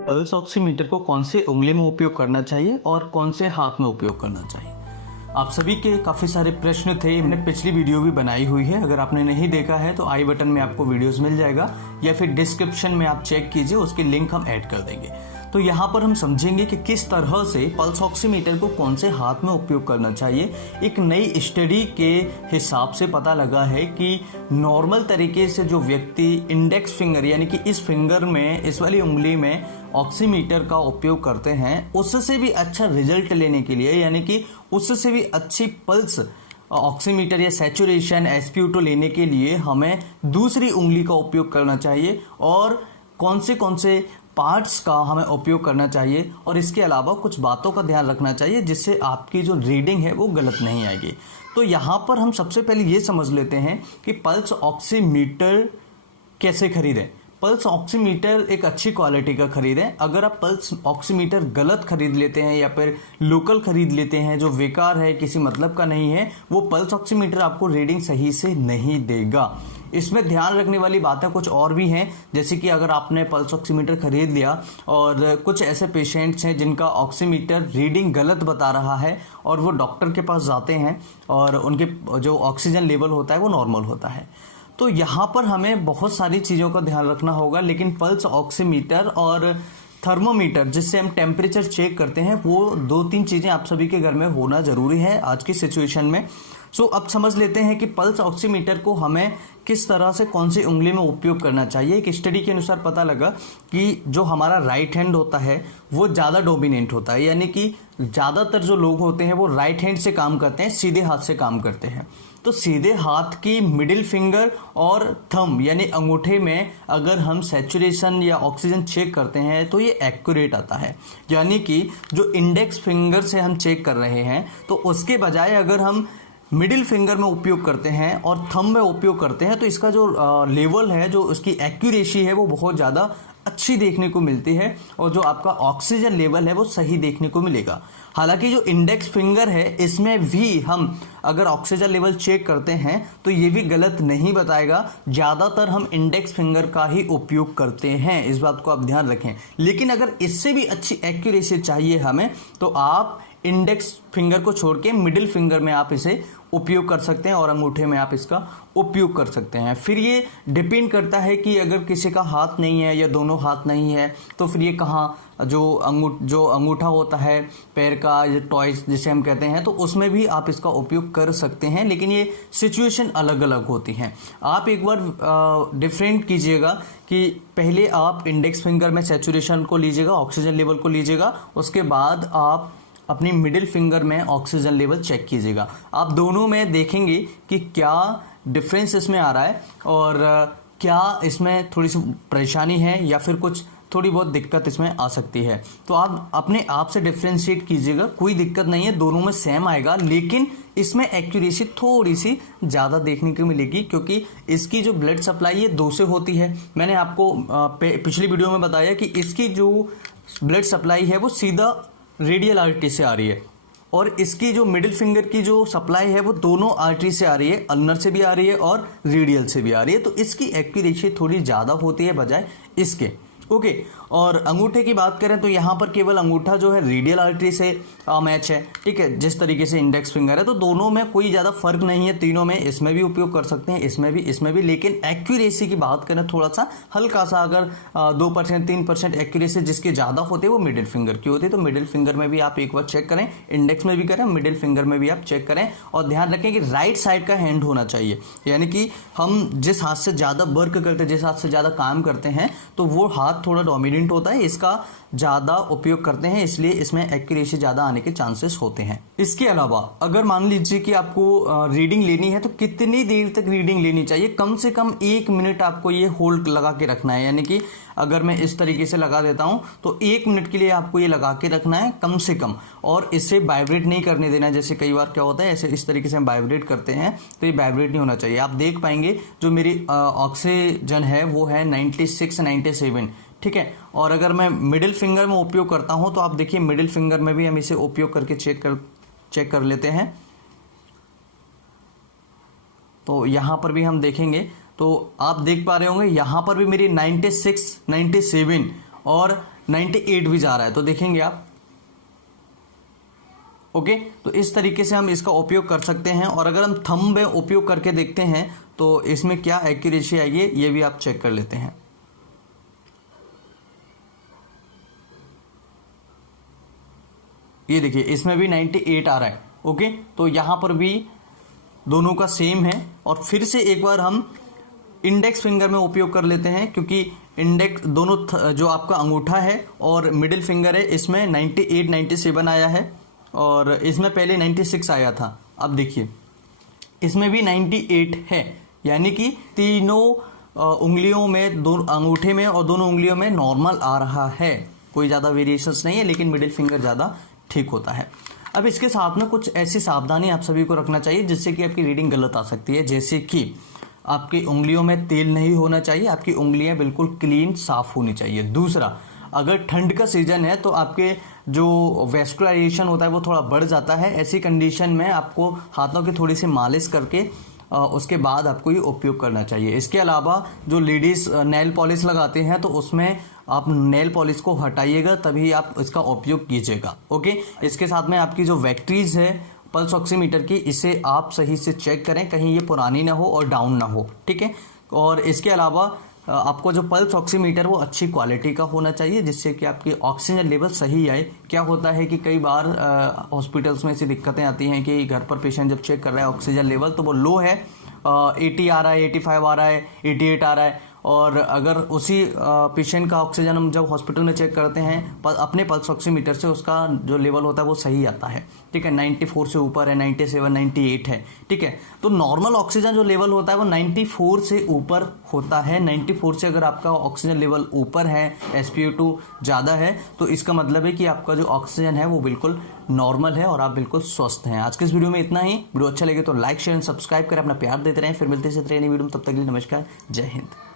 Pulse oximeter को कौन से उंगली में उपयोग करना चाहिए और कौन से हाथ में उपयोग करना चाहिए। आप सभी के काफ़ी सारे प्रश्न थे, मैंने पिछली वीडियो भी बनाई हुई है। अगर आपने नहीं देखा है तो आई बटन में आपको वीडियोस मिल जाएगा या फिर डिस्क्रिप्शन में आप चेक कीजिए, उसकी लिंक हम ऐड कर देंगे। तो यहाँ पर हम समझेंगे कि किस तरह से पल्स ऑक्सीमीटर को कौन से हाथ में उपयोग करना चाहिए। एक नई स्टडी के हिसाब से पता लगा है कि नॉर्मल तरीके से जो व्यक्ति इंडेक्स फिंगर यानी कि इस फिंगर में, इस वाली उंगली में ऑक्सीमीटर का उपयोग करते हैं, उससे भी अच्छा रिजल्ट लेने के लिए, यानी कि उससे भी अच्छी पल्स ऑक्सीमीटर या सैचुरेशन एसपीओ लेने के लिए हमें दूसरी उंगली का उपयोग करना चाहिए और कौन से पार्ट्स का हमें उपयोग करना चाहिए। और इसके अलावा कुछ बातों का ध्यान रखना चाहिए जिससे आपकी जो रीडिंग है वो गलत नहीं आएगी। तो यहाँ पर हम सबसे पहले ये समझ लेते हैं कि पल्स ऑक्सीमीटर कैसे खरीदें। पल्स ऑक्सीमीटर एक अच्छी क्वालिटी का खरीदें। अगर आप पल्स ऑक्सीमीटर गलत खरीद लेते हैं या फिर लोकल खरीद लेते हैं जो बेकार है, किसी मतलब का नहीं है, वो पल्स ऑक्सीमीटर आपको रीडिंग सही से नहीं देगा। इसमें ध्यान रखने वाली बातें कुछ और भी हैं, जैसे कि अगर आपने पल्स ऑक्सीमीटर खरीद लिया और कुछ ऐसे पेशेंट्स हैं जिनका ऑक्सीमीटर रीडिंग गलत बता रहा है और वो डॉक्टर के पास जाते हैं और उनके जो ऑक्सीजन लेवल होता है वो नॉर्मल होता है, तो यहाँ पर हमें बहुत सारी चीज़ों का ध्यान रखना होगा। लेकिन पल्स ऑक्सीमीटर और थर्मोमीटर जिससे हम टेम्परेचर चेक करते हैं, वो 2-3 चीज़ें आप सभी के घर में होना ज़रूरी है आज की सिचुएशन में। सो अब समझ लेते हैं कि पल्स ऑक्सीमीटर को हमें किस तरह से कौन सी उंगली में उपयोग करना चाहिए। एक स्टडी के अनुसार पता लगा कि जो हमारा राइट हैंड होता है वो ज़्यादा डोमिनेंट होता है, यानी कि ज़्यादातर जो लोग होते हैं वो राइट हैंड से काम करते हैं, सीधे हाथ से काम करते हैं। तो सीधे हाथ की मिडिल फिंगर और थंब यानी अंगूठे में अगर हम सैचुरेशन या ऑक्सीजन चेक करते हैं तो ये एक्यूरेट आता है, यानी कि जो इंडेक्स फिंगर से हम चेक कर रहे हैं तो उसके बजाय अगर हम मिडिल फिंगर में उपयोग करते हैं और थंब में उपयोग करते हैं तो इसका जो लेवल है, जो उसकी एक्यूरेसी है वो बहुत ज़्यादा अच्छी देखने को मिलती है और जो आपका ऑक्सीजन लेवल है वो सही देखने को मिलेगा। हालांकि जो इंडेक्स फिंगर है इसमें भी हम अगर ऑक्सीजन लेवल चेक करते हैं तो ये भी गलत नहीं बताएगा। ज़्यादातर हम इंडेक्स फिंगर का ही उपयोग करते हैं, इस बात को आप ध्यान रखें। लेकिन अगर इससे भी अच्छी एक्यूरेसी चाहिए हमें तो आप इंडेक्स फिंगर को छोड़ के मिडिल फिंगर में आप इसे उपयोग कर सकते हैं और अंगूठे में आप इसका उपयोग कर सकते हैं। फिर ये डिपेंड करता है कि अगर किसी का हाथ नहीं है या दोनों हाथ नहीं है तो फिर ये कहाँ जो अंगूठा होता है पैर का, जो टॉयज जिसे हम कहते हैं, तो उसमें भी आप इसका उपयोग कर सकते हैं। लेकिन ये सिचुएशन अलग अलग होती हैं। आप एक बार डिफरेंट कीजिएगा कि पहले आप इंडेक्स फिंगर में सैचुरेशन को लीजिएगा, ऑक्सीजन लेवल को लीजिएगा, उसके बाद आप अपनी मिडिल फिंगर में ऑक्सीजन लेवल चेक कीजिएगा। आप दोनों में देखेंगे कि क्या डिफरेंस इसमें आ रहा है और क्या इसमें थोड़ी सी परेशानी है या फिर कुछ थोड़ी बहुत दिक्कत इसमें आ सकती है। तो आप अपने आप से डिफ्रेंशिएट कीजिएगा, कोई दिक्कत नहीं है, दोनों में सेम आएगा। लेकिन इसमें एक्यूरेसी थोड़ी सी ज़्यादा देखने को मिलेगी क्योंकि इसकी जो ब्लड सप्लाई है 2 से होती है। मैंने आपको पिछली वीडियो में बताया कि इसकी जो ब्लड सप्लाई है वो सीधा रेडियल आर्टरी से आ रही है और इसकी जो मिडिल फिंगर की जो सप्लाई है वो दोनों आर्टरी से आ रही है, अल्नर से भी आ रही है और रेडियल से भी आ रही है। तो इसकी एक्यूरेसी थोड़ी ज़्यादा होती है बजाय इसके। ओके, और अंगूठे की बात करें तो यहाँ पर केवल अंगूठा जो है रेडियल आर्टरी से मैच है, ठीक है, जिस तरीके से इंडेक्स फिंगर है। तो दोनों में कोई ज़्यादा फर्क नहीं है, तीनों में, इसमें भी उपयोग कर सकते हैं, इसमें भी। लेकिन एक्यूरेसी की बात करें थोड़ा सा हल्का सा, अगर 2% 3% एक्यूरेसी जिसकी ज़्यादा होती है वो मिडिल फिंगर की होती है। तो मिडिल फिंगर में भी आप एक बार चेक करें, इंडेक्स में भी करें, मिडिल फिंगर में भी आप चेक करें। और ध्यान रखें कि राइट साइड का हैंड होना चाहिए, यानी कि हम जिस हाथ से ज़्यादा वर्क करते हैं, जिस हाथ से ज़्यादा काम करते हैं, तो वो हाथ थोड़ा डोमिनेंट होता है, इसका ज़्यादा उपयोग करते हैं, इसलिए इसमें एक्यूरेसी ज़्यादा आने के चांसेस होते हैं। इसके अलावा अगर मान लीजिए कि आपको रीडिंग लेनी है तो कितनी देर तक रीडिंग लेनी चाहिए? कम से कम 1 मिनट आपको ये होल्ड लगा के रखना है, यानी कि अगर मैं इस तरीके से लगा देता हूं तो 1 मिनट के लिए आपको ये लगा के रखना है कम से कम, और इससे वाइब्रेट नहीं करने देना है। जैसे कई बार क्या होता है, ऐसे इस तरीके से हम वाइब्रेट करते हैं तो ये वाइब्रेट नहीं होना चाहिए। आप देख पाएंगे जो मेरी ऑक्सीजन है वो है 96 97, ठीक है। और अगर मैं मिडिल फिंगर में उपयोग करता हूं तो आप देखिए मिडिल फिंगर में भी हम इसे उपयोग करके चेक कर लेते हैं। तो यहां पर भी हम देखेंगे तो आप देख पा रहे होंगे यहां पर भी मेरी 96 97 और 98 भी जा रहा है, तो देखेंगे आप। ओके, तो इस तरीके से हम इसका उपयोग कर सकते हैं। और अगर हम थंब में उपयोग करके देखते हैं तो इसमें क्या एक्यूरेसी आएगी ये भी आप चेक कर लेते हैं। ये देखिए इसमें भी 98 आ रहा है। ओके, तो यहां पर भी दोनों का सेम है। और फिर से एक बार हम इंडेक्स फिंगर में उपयोग कर लेते हैं, क्योंकि इंडेक्स दोनों जो आपका अंगूठा है और मिडिल फिंगर है, इसमें 98 97 आया है और इसमें पहले 96 आया था। अब देखिए इसमें भी 98 है, यानी कि तीनों उंगलियों में, दो अंगूठे में और दोनों उंगलियों में नॉर्मल आ रहा है, कोई ज़्यादा वेरिएशंस नहीं है, लेकिन मिडिल फिंगर ज़्यादा ठीक होता है। अब इसके साथ में कुछ ऐसी सावधानी आप सभी को रखना चाहिए जिससे कि आपकी रीडिंग गलत आ सकती है। जैसे कि आपकी उंगलियों में तेल नहीं होना चाहिए, आपकी उंगलियां बिल्कुल क्लीन साफ होनी चाहिए। दूसरा, अगर ठंड का सीजन है तो आपके जो वेस्कुलराइजेशन होता है वो थोड़ा बढ़ जाता है। ऐसी कंडीशन में आपको हाथों की थोड़ी सी मालिश करके उसके बाद आपको ये उपयोग करना चाहिए। इसके अलावा जो लेडीज नेल पॉलिश लगाते हैं तो उसमें आप नेल पॉलिश को हटाइएगा, तभी आप इसका उपयोग कीजिएगा। ओके, इसके साथ में आपकी जो बैटरीज है पल्स ऑक्सीमीटर की, इसे आप सही से चेक करें, कहीं ये पुरानी ना हो और डाउन ना हो। ठीक है, और इसके अलावा आपको जो पल्स ऑक्सीमीटर वो अच्छी क्वालिटी का होना चाहिए, जिससे कि आपकी ऑक्सीजन लेवल सही आए। क्या होता है कि कई बार हॉस्पिटल्स में ऐसी दिक्कतें आती हैं कि घर पर पेशेंट जब चेक कर रहा है ऑक्सीजन लेवल तो वो लो है, 80 आ रहा है, 85 आ रहा है, 88 आ रहा है, और अगर उसी पेशेंट का ऑक्सीजन हम जब हॉस्पिटल में चेक करते हैं अपने पल्स ऑक्सीमीटर से, उसका जो लेवल होता है वो सही आता है। ठीक है, 94 से ऊपर है, 97 98 है। ठीक है, तो नॉर्मल ऑक्सीजन जो लेवल होता है वो 94 से ऊपर होता है। 94 से अगर आपका ऑक्सीजन लेवल ऊपर है, SpO2 ज़्यादा है, तो इसका मतलब है कि आपका जो ऑक्सीजन है वो बिल्कुल नॉर्मल है और आप बिल्कुल स्वस्थ हैं। आज के इस वीडियो में इतना ही। वीडियो अच्छा लगे तो लाइक शेयर एंड सब्सक्राइब करें, अपना प्यार देते रहें। फिर मिलते हैं इसी तरह नई वीडियो में, तब तक के लिए नमस्कार, जय हिंद।